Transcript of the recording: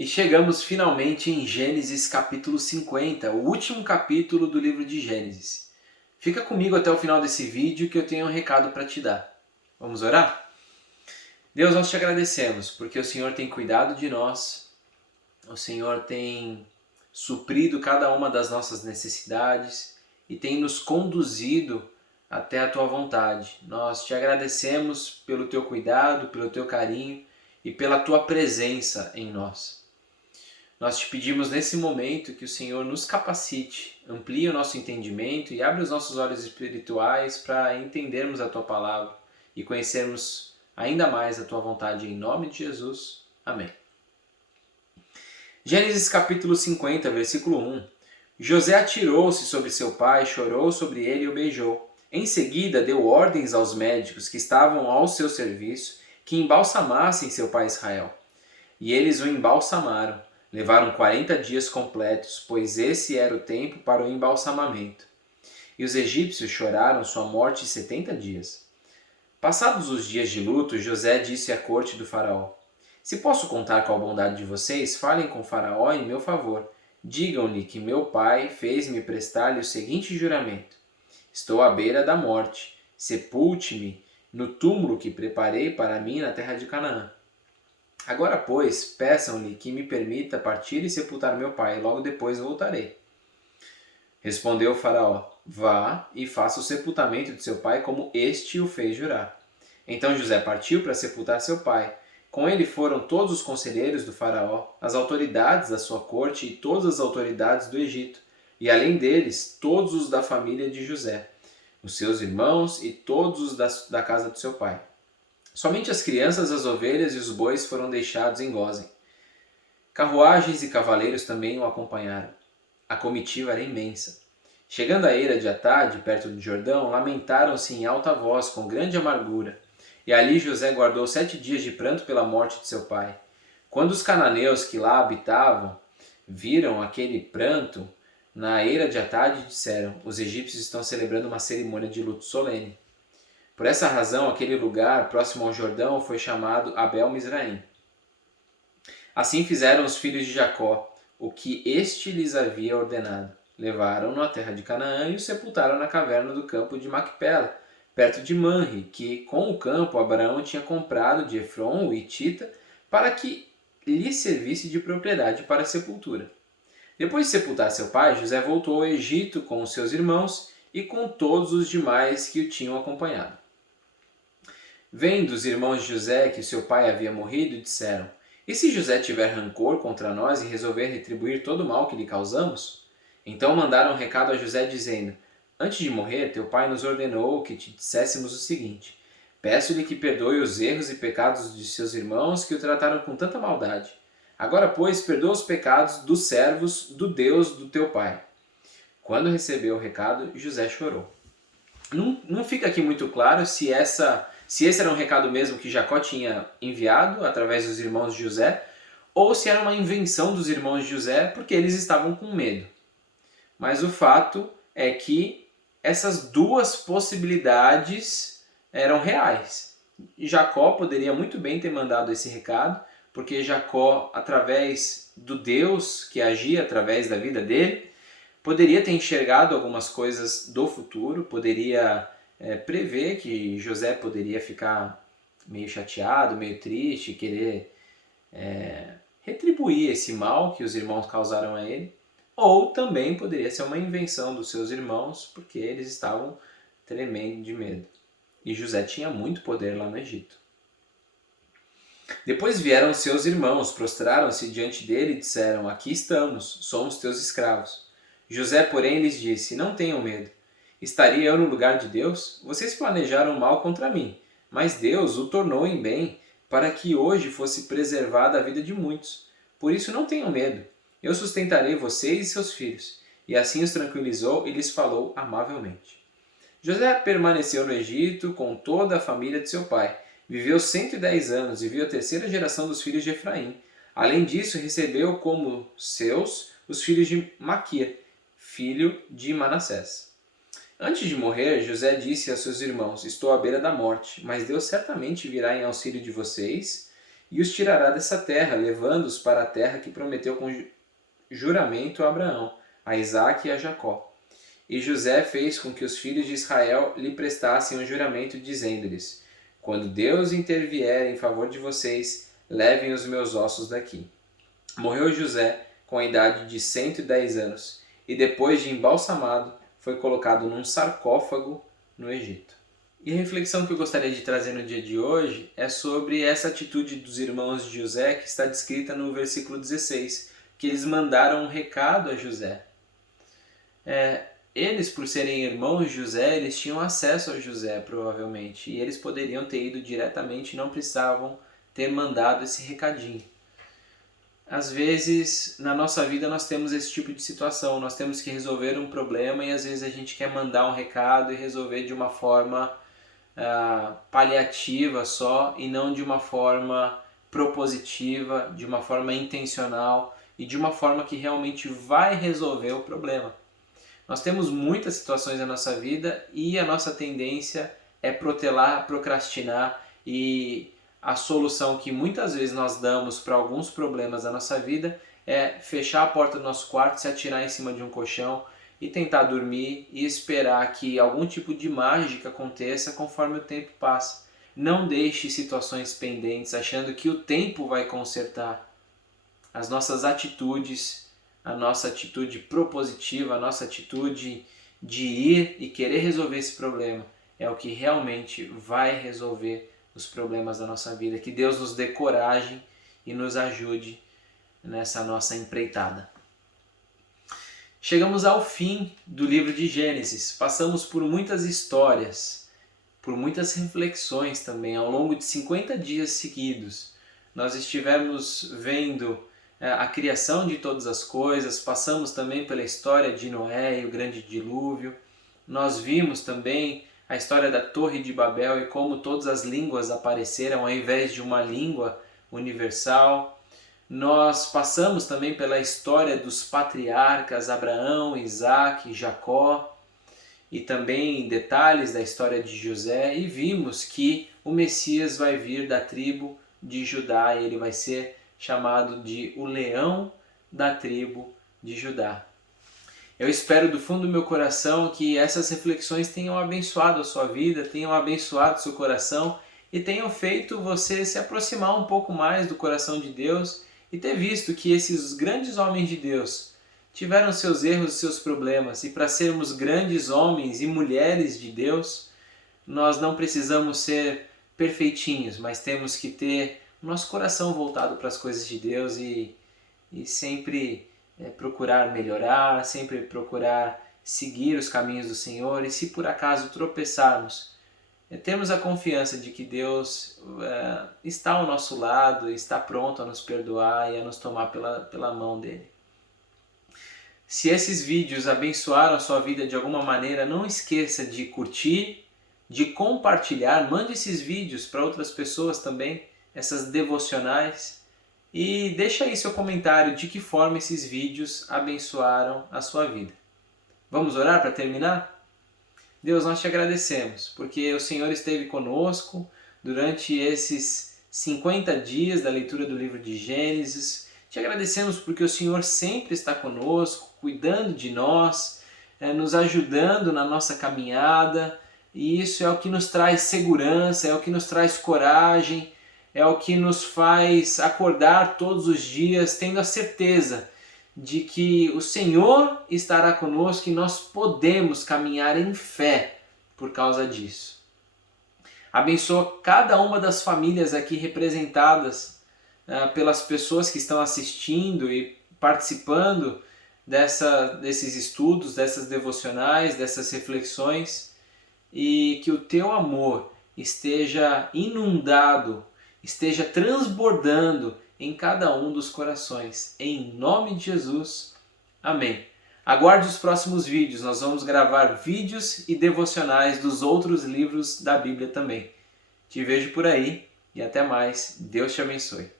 E chegamos finalmente em Gênesis capítulo 50, o último capítulo do livro de Gênesis. Fica comigo até o final desse vídeo que eu tenho um recado para te dar. Vamos orar? Deus, nós te agradecemos porque o Senhor tem cuidado de nós, o Senhor tem suprido cada uma das nossas necessidades e tem nos conduzido até a tua vontade. Nós te agradecemos pelo teu cuidado, pelo teu carinho e pela tua presença em nós. Nós te pedimos nesse momento que o Senhor nos capacite, amplie o nosso entendimento e abra os nossos olhos espirituais para entendermos a tua palavra e conhecermos ainda mais a tua vontade em nome de Jesus. Amém. Gênesis capítulo 50, versículo 1. José atirou-se sobre seu pai, chorou sobre ele e o beijou. Em seguida deu ordens aos médicos que estavam ao seu serviço que embalsamassem seu pai Israel. E eles o embalsamaram. Levaram 40 dias completos, pois esse era o tempo para o embalsamamento. E os egípcios choraram sua morte 70 dias. Passados os dias de luto, José disse à corte do faraó: Se posso contar com a bondade de vocês, falem com o faraó em meu favor. Digam-lhe que meu pai fez-me prestar-lhe o seguinte juramento: Estou à beira da morte. Sepulte-me no túmulo que preparei para mim na terra de Canaã. Agora, pois, peçam-lhe que me permita partir e sepultar meu pai, e logo depois voltarei. Respondeu o faraó: Vá e faça o sepultamento de seu pai como este o fez jurar. Então José partiu para sepultar seu pai. Com ele foram todos os conselheiros do faraó, as autoridades da sua corte e todas as autoridades do Egito, e além deles, todos os da família de José, os seus irmãos e todos os da casa do seu pai. Somente as crianças, as ovelhas e os bois foram deixados em Gósen. Carruagens e cavaleiros também o acompanharam. A comitiva era imensa. Chegando à eira de Atade, perto do Jordão, lamentaram-se em alta voz, com grande amargura. E ali José guardou 7 dias de pranto pela morte de seu pai. Quando os cananeus que lá habitavam viram aquele pranto na eira de Atade, disseram: Os egípcios estão celebrando uma cerimônia de luto solene. Por essa razão, aquele lugar, próximo ao Jordão, foi chamado Abel-Mizraim. Assim fizeram os filhos de Jacó, o que este lhes havia ordenado. Levaram-no à terra de Canaã e o sepultaram na caverna do campo de Macpela, perto de Manre, que com o campo Abraão tinha comprado de Efron, o hitita, para que lhe servisse de propriedade para a sepultura. Depois de sepultar seu pai, José voltou ao Egito com os seus irmãos e com todos os demais que o tinham acompanhado. Vendo os irmãos de José que seu pai havia morrido, disseram: E se José tiver rancor contra nós e resolver retribuir todo o mal que lhe causamos? Então mandaram um recado a José dizendo: Antes de morrer, teu pai nos ordenou que te disséssemos o seguinte: Peço-lhe que perdoe os erros e pecados de seus irmãos que o trataram com tanta maldade. Agora, pois, perdoa os pecados dos servos do Deus do teu pai. Quando recebeu o recado, José chorou. Não fica aqui muito claro se esse era um recado mesmo que Jacó tinha enviado através dos irmãos de José, ou se era uma invenção dos irmãos de José porque eles estavam com medo. Mas o fato é que essas duas possibilidades eram reais. Jacó poderia muito bem ter mandado esse recado, porque Jacó, através do Deus que agia através da vida dele, poderia ter enxergado algumas coisas do futuro, poderia prever que José poderia ficar meio chateado, meio triste, querer retribuir esse mal que os irmãos causaram a ele, ou também poderia ser uma invenção dos seus irmãos, porque eles estavam tremendo de medo. E José tinha muito poder lá no Egito. Depois vieram seus irmãos, prostraram-se diante dele e disseram: Aqui estamos, somos teus escravos. José, porém, lhes disse: Não tenham medo. Estaria eu no lugar de Deus? Vocês planejaram mal contra mim, mas Deus o tornou em bem, para que hoje fosse preservada a vida de muitos. Por isso não tenham medo. Eu sustentarei vocês e seus filhos. E assim os tranquilizou e lhes falou amavelmente. José permaneceu no Egito com toda a família de seu pai. Viveu 110 anos e viu a terceira geração dos filhos de Efraim. Além disso, recebeu como seus os filhos de Maquia, filho de Manassés. Antes de morrer, José disse a seus irmãos: Estou à beira da morte, mas Deus certamente virá em auxílio de vocês e os tirará dessa terra, levando-os para a terra que prometeu com juramento a Abraão, a Isaque e a Jacó. E José fez com que os filhos de Israel lhe prestassem um juramento, dizendo-lhes: quando Deus intervier em favor de vocês, levem os meus ossos daqui. Morreu José com a idade de 110 anos, e depois de embalsamado, foi colocado num sarcófago no Egito. E a reflexão que eu gostaria de trazer no dia de hoje é sobre essa atitude dos irmãos de José, que está descrita no versículo 16, que eles mandaram um recado a José. Eles, por serem irmãos de José, eles tinham acesso a José, provavelmente, e eles poderiam ter ido diretamente, não precisavam ter mandado esse recadinho. Às vezes, na nossa vida, nós temos esse tipo de situação, nós temos que resolver um problema e às vezes a gente quer mandar um recado e resolver de uma forma paliativa só e não de uma forma propositiva, de uma forma intencional e de uma forma que realmente vai resolver o problema. Nós temos muitas situações na nossa vida e a nossa tendência é protelar, procrastinar, e a solução que muitas vezes nós damos para alguns problemas da nossa vida é fechar a porta do nosso quarto, se atirar em cima de um colchão e tentar dormir e esperar que algum tipo de mágica aconteça conforme o tempo passa. Não deixe situações pendentes achando que o tempo vai consertar. As nossas atitudes, a nossa atitude propositiva, a nossa atitude de ir e querer resolver esse problema é o que realmente vai resolver os problemas da nossa vida. Que Deus nos dê coragem e nos ajude nessa nossa empreitada. Chegamos ao fim do livro de Gênesis. Passamos por muitas histórias, por muitas reflexões também. Ao longo de 50 dias seguidos, nós estivemos vendo a criação de todas as coisas, passamos também pela história de Noé e o grande dilúvio. Nós vimos também a história da Torre de Babel e como todas as línguas apareceram ao invés de uma língua universal. Nós passamos também pela história dos patriarcas Abraão, Isaque, Jacó e também detalhes da história de José, e vimos que o Messias vai vir da tribo de Judá e ele vai ser chamado de o leão da tribo de Judá. Eu espero do fundo do meu coração que essas reflexões tenham abençoado a sua vida, tenham abençoado o seu coração e tenham feito você se aproximar um pouco mais do coração de Deus e ter visto que esses grandes homens de Deus tiveram seus erros e seus problemas, e para sermos grandes homens e mulheres de Deus, nós não precisamos ser perfeitinhos, mas temos que ter o nosso coração voltado para as coisas de Deus e sempre procurar melhorar, sempre procurar seguir os caminhos do Senhor. E se por acaso tropeçarmos, temos a confiança de que Deus está ao nosso lado, está pronto a nos perdoar e a nos tomar pela mão dele. Se esses vídeos abençoaram a sua vida de alguma maneira, não esqueça de curtir, de compartilhar, mande esses vídeos para outras pessoas também, essas devocionais, e deixa aí seu comentário de que forma esses vídeos abençoaram a sua vida. Vamos orar para terminar? Deus, nós te agradecemos, porque o Senhor esteve conosco durante esses 50 dias da leitura do livro de Gênesis. Te agradecemos porque o Senhor sempre está conosco, cuidando de nós, nos ajudando na nossa caminhada, e isso é o que nos traz segurança, é o que nos traz coragem, é o que nos faz acordar todos os dias tendo a certeza de que o Senhor estará conosco e nós podemos caminhar em fé por causa disso. Abençoa cada uma das famílias aqui representadas pelas pessoas que estão assistindo e participando desses estudos, dessas devocionais, dessas reflexões, e que o teu amor esteja inundado, esteja transbordando em cada um dos corações. Em nome de Jesus. Amém. Aguarde os próximos vídeos. Nós vamos gravar vídeos e devocionais dos outros livros da Bíblia também. Te vejo por aí e até mais. Deus te abençoe.